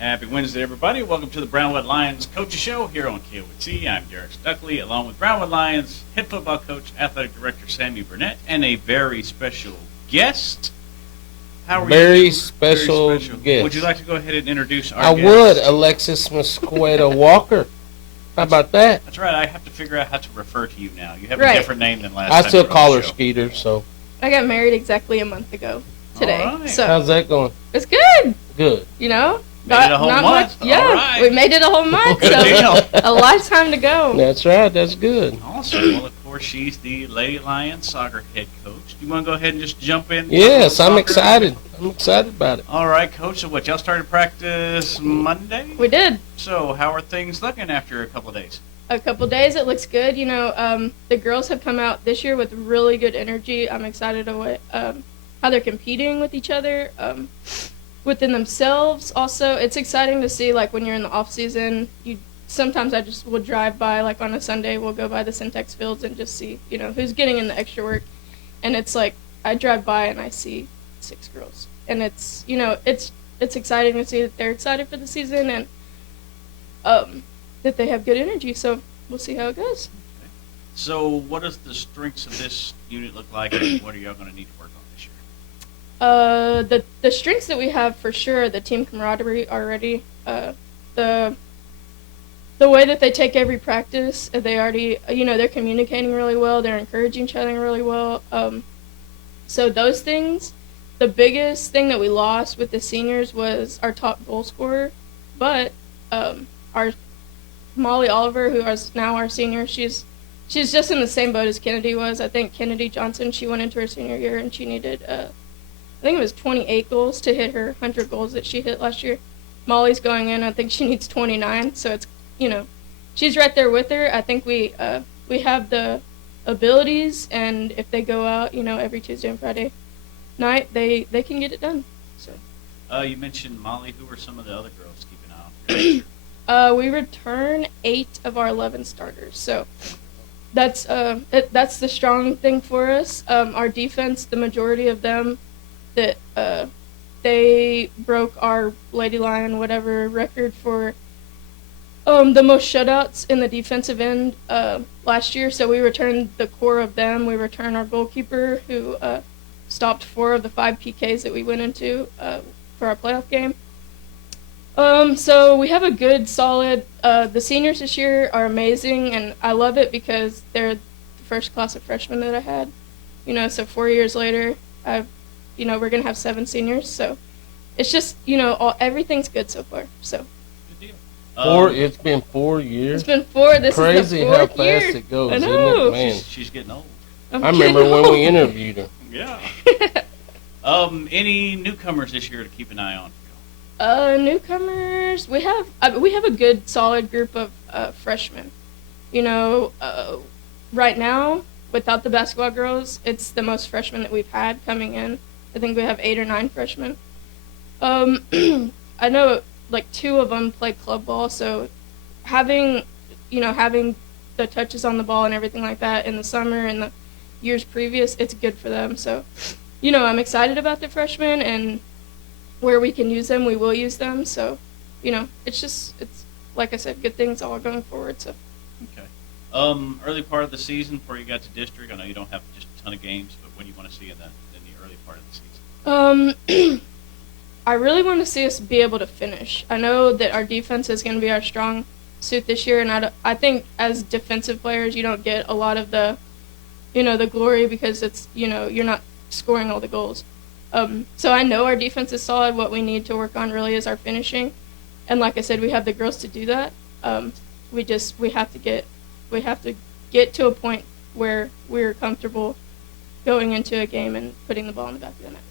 Happy Wednesday, everybody. Welcome to the Brownwood Lions Coaches Show here on KOC. I'm Derek Stuckley, along with Brownwood Lions head football coach, athletic director Sammy Burnett, and a very special guest. How are you? Very special guest. Would you like to go ahead and introduce our guest? I would, Alexis Mosqueda Walker. How about that? That's right. I have to figure out how to refer to you now. You have a different name than last I time. still call her Skeeter, so. I got married exactly a month ago today. All right. So how's that going? it's good. Good. You know? Made it a whole month. Much, yeah, all right. we made it a whole month. Good So deal. a lifetime to go. That's right. That's good. Awesome. Well, of course, she's the Lady Lions soccer head coach. Do you want to go ahead and just jump in? Yes, I'm excited. I'm excited about it. All right, Coach. So what, y'all started practice Monday? We did. So how are things looking after a couple of days? A couple days, it looks good. You know, the girls have come out this year with really good energy. I'm excited about how they're competing with each other. Within themselves also, it's exciting to see, like, when you're in the off season, sometimes I just will drive by, like on a Sunday, we'll go by the Syntax fields and just see, you know, who's getting in the extra work. And it's like I drive by and I see 6 girls, and it's, you know, it's exciting to see that they're excited for the season and that they have good energy. So we'll see how it goes. Okay. So what does the strengths of this unit look like, and what are y'all going to need to work on this year? The strengths that we have for sure, the team camaraderie already, the way that they take every practice, they already, you know, they're communicating really well, they're encouraging each other really well. So those things, the biggest thing that we lost with the seniors was our top goal scorer, but our Molly Oliver, who is now our senior, she's just in the same boat as Kennedy was. I think Kennedy Johnson, she went into her senior year and she needed I think it was 28 goals to hit her 100 goals that she hit last year. Molly's going in. I think she needs 29. So it's, you know, she's right there with her. I think we have the abilities, and if they go out, you know, every Tuesday and Friday night, they can get it done. So. You mentioned Molly. Who are some of the other girls keeping an eye on? We return 8 of our 11 starters. So that's the strong thing for us. Our defense, the majority of them, that they broke our Lady Lion whatever record for the most shutouts in the defensive end last year. So we returned the core of them. We returned our goalkeeper, who stopped 4 of the 5 PKs that we went into for our playoff game. So we have a good, solid. The seniors this year are amazing, and I love it because they're the first class of freshmen that I had. You know, so 4 years later, you know, we're going to have 7 seniors, so it's just, you know, everything's good so far. So Good deal. It's been 4 years. It's been 4. This Crazy is the 4th how fast year. it goes, I isn't know. it? Man, She's getting old. I remember when we interviewed her. Yeah. Any newcomers this year to keep an eye on? Newcomers, we have a good, solid group of freshmen. You know, right now, without the basketball girls, it's the most freshmen that we've had coming in. I think we have 8 or 9 freshmen. I know, like, 2 of them play club ball, so having the touches on the ball and everything like that in the summer and the years previous, it's good for them. So, you know, I'm excited about the freshmen, and where we can use them, we will use them. So, you know, it's like I said, good things all going forward. So. Okay. Early part of the season before you got to district, I know you don't have just a ton of games, but what do you want to see in the early part of the season? I really want to see us be able to finish. I know that our defense is going to be our strong suit this year, and I think as defensive players, you don't get a lot of the, you know, the glory because it's, you know, you're not scoring all the goals. So I know our defense is solid. What we need to work on really is our finishing, and like I said, we have the girls to do that. We have to get to a point where we're comfortable going into a game and putting the ball in the back of the net.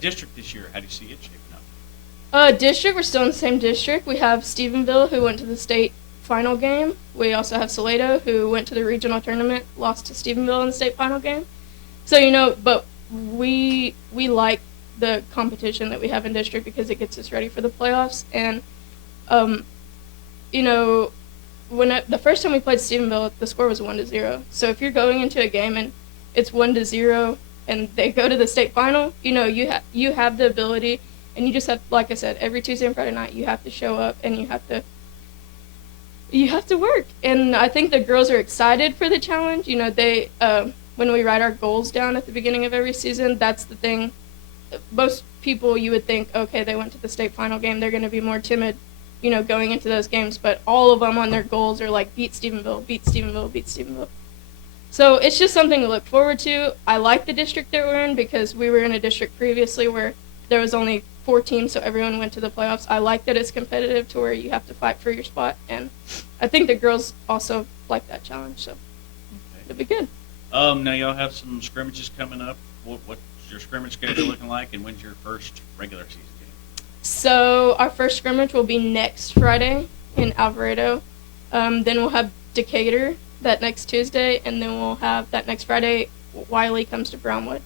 District this year, how do you see it shaping up? District, we're still in the same district. We have Stephenville, who went to the state final game. We also have Salado, who went to the regional tournament, lost to Stephenville in the state final game. So, but we like the competition that we have in district because it gets us ready for the playoffs. And, the first time we played Stephenville, the score was 1-0. So if you're going into a game and it's 1-0 and they go to the state final, you have the ability. And you just have, like I said, every Tuesday and Friday night, you have to show up and you have to work. And I think the girls are excited for the challenge. When we write our goals down at the beginning of every season, that's the thing. Most people, you would think, okay, they went to the state final game, they're going to be more timid, going into those games. But all of them on their goals are like, beat Stephenville, beat Stephenville, beat Stephenville. So it's just something to look forward to. I like the district that we're in because we were in a district previously where there was only 4 teams, so everyone went to the playoffs. I like that it's competitive to where you have to fight for your spot, and I think the girls also like that challenge, so it'll be good. Now y'all have some scrimmages coming up. What's your scrimmage schedule looking like, and when's your first regular season game? So our first scrimmage will be next Friday in Alvarado. Then we'll have Decatur that next Tuesday, and then we'll have that next Friday, Wiley comes to Brownwood.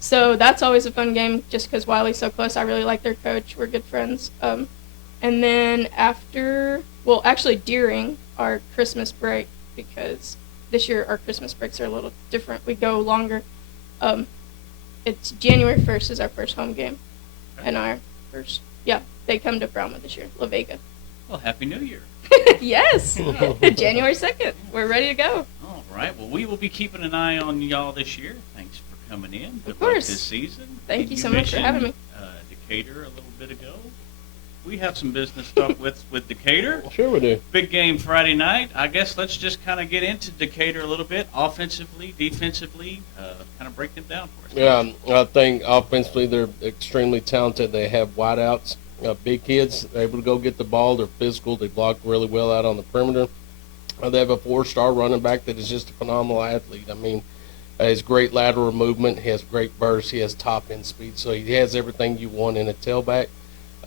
So that's always a fun game just because Wiley's so close. I really like their coach. We're good friends. And then during our Christmas break, because this year our Christmas breaks are a little different. We go longer. It's January 1st is our first home game. And they come to Brownwood this year, La Vega. Well, Happy New Year. Yes, January 2nd. We're ready to go. All right. Well, we will be keeping an eye on y'all this year. Thanks for coming in. Good of course. luck this season. Thank you so much for having me. Decatur a little bit ago. We have some business stuff with Decatur. Sure we do. Big game Friday night. I guess let's just kind of get into Decatur a little bit, offensively, defensively, kind of break them down for us. Yeah, I think offensively they're extremely talented. They have wideouts, big kids. They're able to go get the ball. They're physical. They block really well out on the perimeter. They have a 4-star running back that is just a phenomenal athlete. I mean, he has great lateral movement. He has great burst. He has top-end speed. So he has everything you want in a tailback.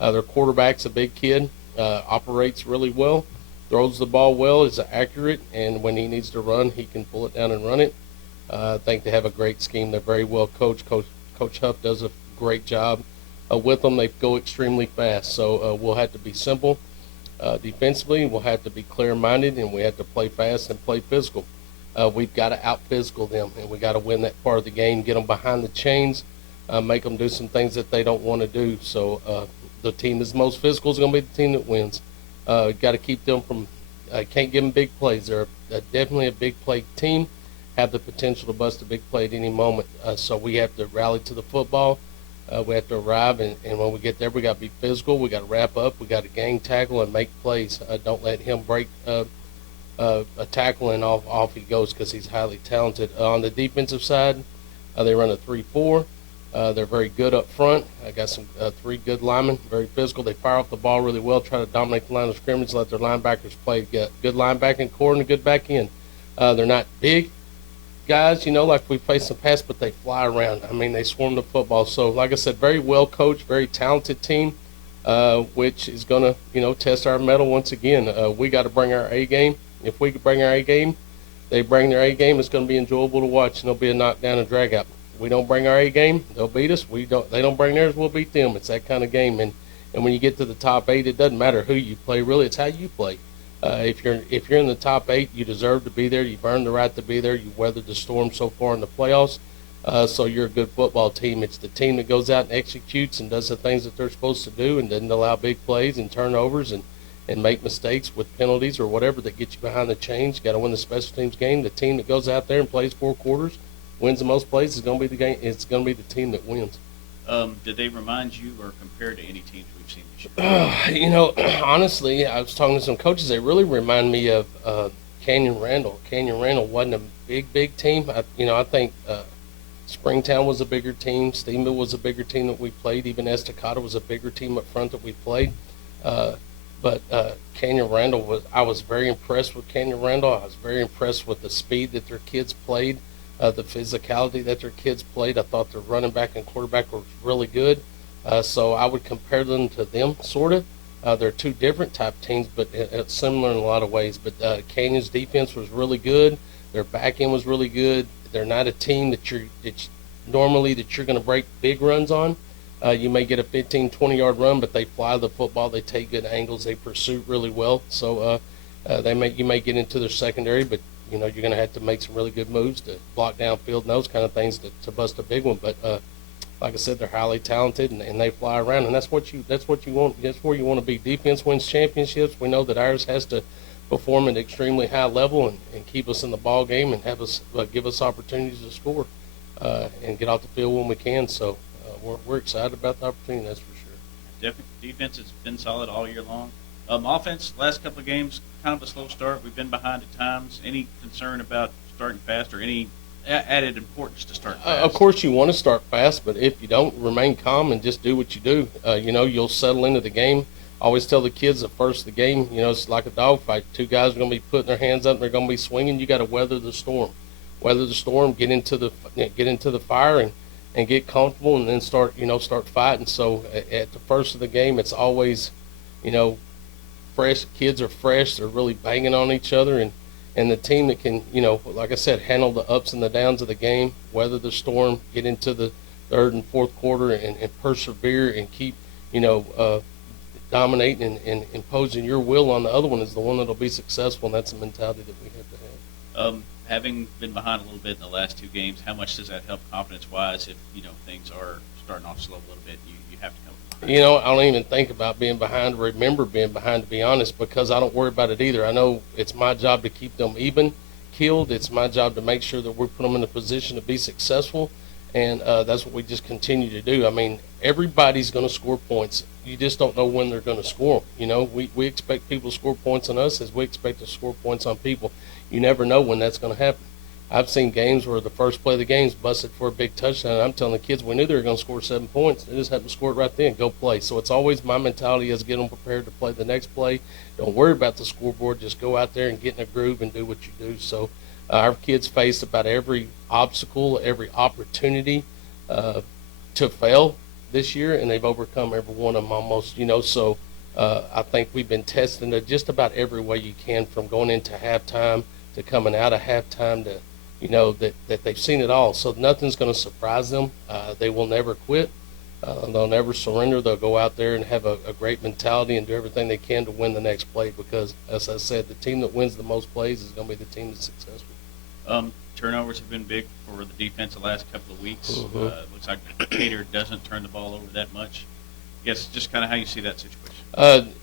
Their quarterback's a big kid, operates really well, throws the ball well, is accurate, and when he needs to run, he can pull it down and run it. I think they have a great scheme. They're very well coached. Coach Huff does a great job with them. They go extremely fast, so we'll have to be simple. Defensively, we'll have to be clear-minded, and we have to play fast and play physical. We've got to out-physical them, and we've got to win that part of the game, get them behind the chains, make them do some things that they don't want to do. So the team that's most physical is going to be the team that wins. Got to keep them from can't give them big plays. They're definitely a big play team, have the potential to bust a big play at any moment. So we have to rally to the football. We have to arrive, and when we get there, we got to be physical. We got to wrap up. We got to gang tackle and make plays. Don't let him break a tackle and off he goes because he's highly talented. On the defensive side, they run a 3-4. They're very good up front. I got some 3 good linemen, very physical. They fire off the ball really well, try to dominate the line of scrimmage, let their linebackers play. Get good linebacking core and a good back end. They're not big guys, like we face in the past, but they fly around. I mean, they swarm the football. So, like I said, very well coached, very talented team, which is going to, test our mettle once again. We got to bring our A game. If we could bring our A game, they bring their A game. It's going to be enjoyable to watch, and it'll be a knockdown and drag out. We don't bring our A game, they'll beat us. They don't bring theirs, we'll beat them. It's that kind of game. And when you get to the top 8, it doesn't matter who you play. Really, it's how you play. If you're in the top 8, you deserve to be there. You've earned the right to be there. You weathered the storm so far in the playoffs. So you're a good football team. It's the team that goes out and executes and does the things that they're supposed to do and doesn't allow big plays and turnovers and make mistakes with penalties or whatever that get you behind the chains. You got to win the special teams game. The team that goes out there and plays 4 quarters, wins the most plays, is going to be the game. It's going to be the team that wins. Did they remind you or compare to any teams we've seen this year? Honestly, I was talking to some coaches. They really remind me of Canyon Randall. Canyon Randall wasn't a big team. I think Springtown was a bigger team. Stephenville was a bigger team that we played. Even Estacado was a bigger team up front that we played. But Canyon Randall I was very impressed with Canyon Randall. I was very impressed with the speed that their kids played. the physicality that their kids played. I thought their running back and quarterback were really good. So I would compare them to them, sort of. They're two different type teams, but it's similar in a lot of ways. But Canyon's defense was really good. Their back end was really good. They're not a team that you're going to break big runs on. You may get a 15, 20-yard run, but they fly the football. They take good angles. They pursue really well. So you may get into their secondary, but you're going to have to make some really good moves to block downfield and those kind of things to bust a big one. But like I said, they're highly talented and they fly around, and that's what you want. That's where you want to be. Defense wins championships. We know that ours has to perform at an extremely high level and keep us in the ball game and have us give us opportunities to score and get off the field when we can. So we're excited about the opportunity. That's for sure. Definitely, defense has been solid all year long. Offense, last couple of games, kind of a slow start. We've been behind at times. Any concern about starting fast or any added importance to start fast? Of course, you want to start fast, but if you don't, remain calm and just do what you do. You'll settle into the game. I always tell the kids the first of the game, it's like a dogfight. Two guys are going to be putting their hands up and they're going to be swinging. You got to weather the storm. Get into the fire and get comfortable, and then start fighting. So at the first of the game, it's always, fresh. Kids are fresh. They're really banging on each other, and the team that can, like I said, handle the ups and the downs of the game, weather the storm, get into the third and fourth quarter and persevere and keep, dominating and imposing your will on the other one is the one that'll be successful, and that's the mentality that we have to have. Having been behind a little bit in the last two games, how much does that help confidence-wise if, things are starting off slow a little bit and you have to come behind? I don't even think about being behind or remember being behind, to be honest, because I don't worry about it either. I know it's my job to keep them even keeled. It's my job to make sure that we put them in a position to be successful, and that's what we just continue to do. I mean, everybody's going to score points. You just don't know when they're going to score them. We expect people to score points on us as we expect to score points on people. You never know when that's going to happen. I've seen games where the first play of the game's busted for a big touchdown, and I'm telling the kids we knew they were going to score 7 points. They just happened to score it right then, go play. So it's always my mentality is get them prepared to play the next play. Don't worry about the scoreboard. Just go out there and get in a groove and do what you do. So our kids face about every obstacle, every opportunity to fail this year, and they've overcome every one of them almost, So I think we've been testing it just about every way you can, from going into halftime to coming out of halftime to, that they've seen it all. So nothing's going to surprise them. They will never quit. They'll never surrender. They'll go out there and have a great mentality and do everything they can to win the next play because, as I said, the team that wins the most plays is going to be the team that's successful. Turnovers have been big for the defense the last couple of weeks. Mm-hmm. Looks like Decatur doesn't turn the ball over that much. I guess just kind of how you see that situation.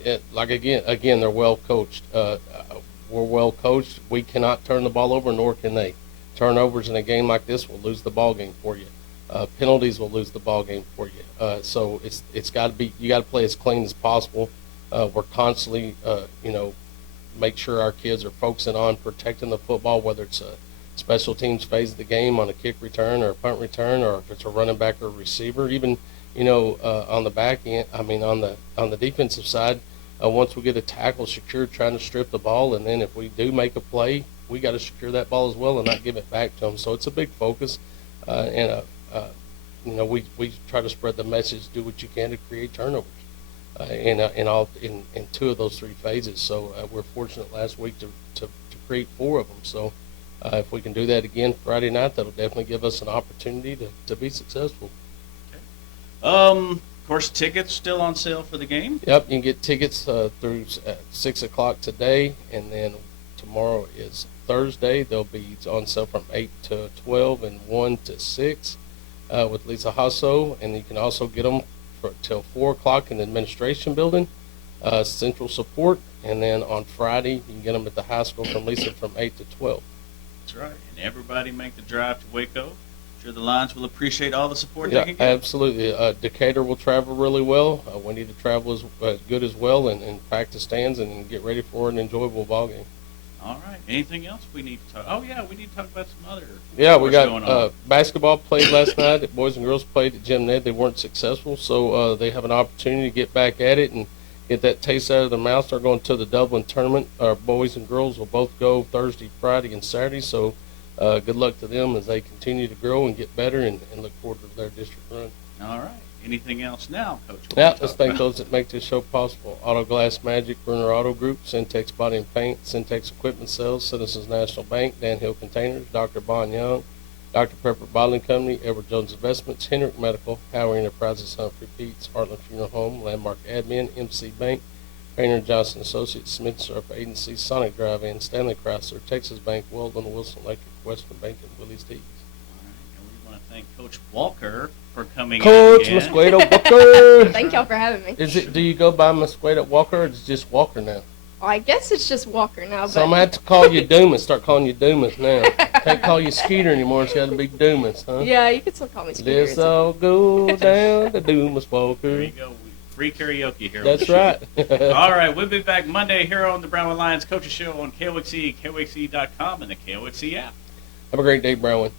Again, they're well coached. We're well coached. We cannot turn the ball over, nor can they. Turnovers in a game like this will lose the ball game for you. Penalties will lose the ball game for you. So it's got to be. You got to play as clean as possible. We're constantly, make sure our kids are focusing on protecting the football, whether it's a special teams phase of the game on a kick return or a punt return, or if it's a running back or a receiver, even on the back end. I mean, on the defensive side, once we get a tackle secured, trying to strip the ball, and then if we do make a play, we got to secure that ball as well and not give it back to them. So it's a big focus, and we try to spread the message: do what you can to create turnovers in two of those three phases. So we're fortunate last week to create 4 of them. So. If we can do that again Friday night, that'll definitely give us an opportunity to be successful. Okay. Of course, tickets still on sale for the game? Yep, you can get tickets through 6 o'clock today, and then tomorrow is Thursday. They'll be on sale from 8 to 12 and 1 to 6 with Lisa Hasso, and you can also get them till 4 o'clock in the administration building, central support, and then on Friday you can get them at the high school from Lisa from 8 to 12. That's right, and everybody make the drive to Waco. I'm sure the Lions will appreciate all the support Yeah, they can get. absolutely. Decatur will travel really well. We need to travel as good as well and pack the stands and get ready for an enjoyable ball game. All right. Anything else we need to talk? Oh yeah, we need to talk about some other. Yeah, we going got on. basketball played last night. The boys and girls played at Gym Ned. They weren't successful, so they have an opportunity to get back at it and get that taste out of their mouth. They're going to the Dublin tournament. Our boys and girls will both go Thursday, Friday, and Saturday. So good luck to them as they continue to grow and get better, and look forward to their district run. All right. Anything else now, Coach? Yeah, let's thank those that make this show possible. Auto Glass Magic, Burner Auto Group, Syntex Body and Paint, Syntex Equipment Sales, Citizens National Bank, Dan Hill Containers, Dr. Bon Young, Dr. Pepper Bottling Company, Edward Jones Investments, Hendrick Medical, Howard Enterprises, Humphrey Pete's, Heartland Funeral Home, Landmark Admin, MC Bank, Painter Johnson Associates, Smith Surf Agency, Sonic Drive-In, Stanley Chrysler, Texas Bank, Weldon, Wilson Electric, Western Bank, and Willie's Tees. All right. And we want to thank Coach Walker for coming Coach in again. Mosquito Walker. Thank y'all for having me. Do you go by Mosquito Walker, or is it just Walker now? Well, I guess it's just Walker now. So but I'm going to have to call you Doomas, start calling you Doomas now. Can't call you Skeeter anymore, it's got to be Doomas, huh? yeah, you can still call me Skeeter. Let's all go down to Doomas There Walker. you go. Free karaoke here. That's right. All right. We'll be back Monday here on the Brownwood Lions Coaches Show on KOXE, KOXE.com, and the KOXE app. Have a great day, Brownwood.